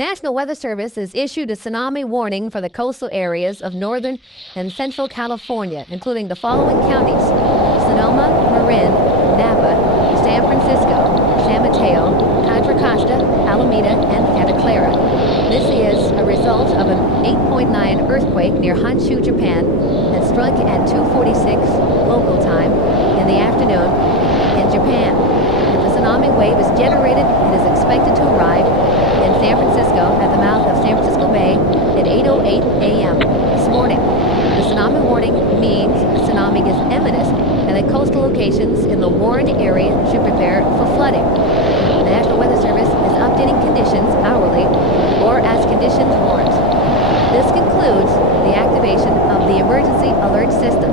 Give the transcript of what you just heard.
National Weather Service has issued a tsunami warning for the coastal areas of northern and central California, including the following counties: Sonoma, Marin, Napa, San Francisco, San Mateo, Contra Costa, Alameda, and Santa Clara. This is a result of an 8.9 earthquake near Honshu, Japan, that struck at 2:46 local time in the afternoon in Japan. The tsunami wave is generated and is expected to arrive in San Francisco at the mouth of San Francisco Bay at 8:08 a.m. this morning. The tsunami warning means a tsunami is imminent and that coastal locations in the warned area should prepare for flooding. The National Weather Service is updating conditions hourly or as conditions warrant. This concludes the activation of the Emergency Alert System.